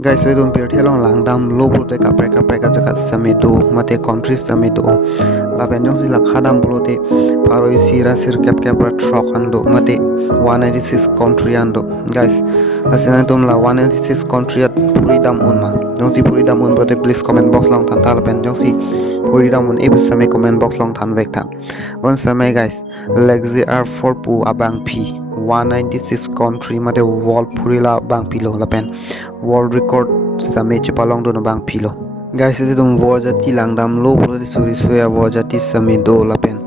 Guys, I don't helong lang dam lobo te kapre ka jagat samedo mate country samedo la benjong si la khadam bulote paroi sira sir kap ra truck ando mate 196 country ando guys asena tum la 196 country at puri dam unma jong si puri dam un bote please comment box long tan tal benjong si puri dam un ebe same comment box long tan vek tha one same guys Lexi R4 pu abang p 196 country mate wall purila bang pilo lapen world record same chepalong do na bang pilo guys iti dum wojati langdam lo purodi suri suya wojati same do lapen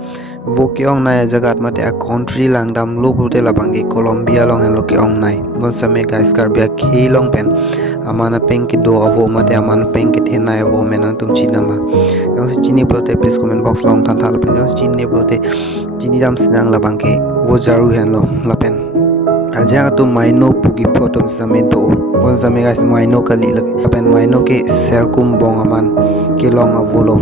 vokyong nai jagat mate a country langdam lo purode labangi Colombia long hello ke ong nai bon same guys karbia khilong pen amana penki do avo mate amana penki thenai avo menang tum chinama yong si chini purode please comment box long tan thal pen yong si chini purode chini dam sinang labangke wojaru hello lapen aja tu maino pugi photo same do bon same guys maino kali lapen maino ke serkum bong aman ke long avolo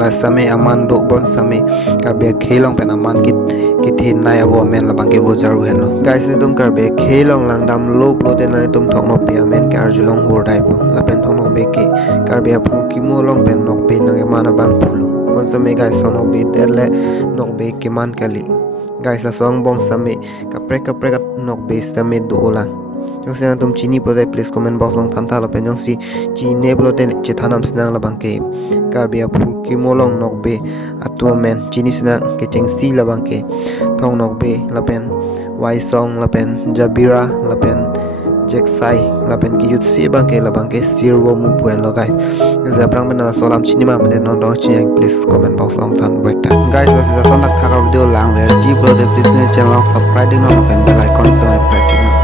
la same aman do bon same karbe khelong pen aman kit hin nai avo men labang ke wojaru hello guys tum karbe khelong langdam lo plo te nai tum thokno pe amen kar julong hor dai po lapen thokno be ke karbe apur ki mo long pen nok pe nang mana bang pulo bon same guys thokno be dele nok be ke man kali guys la song bong same kapre nok base same do lang jong si tum chini pode please comment box long tan thala pen jong si chini pode chethanam sinang la bangke karbia phuki molong nok be atu men chini sinang ke cheng si la bangke thong nok be lapen wai song lapen jabira lapen jeksai lapen ki yut si bangke la bangke sirwo mu buen lo guys zabrang bena solam chini ma men non do chiang please comment box long tan wek guys la sa sonak thaka video lang ver ji pode please ne channel subscribe ding no pen bell icon so my press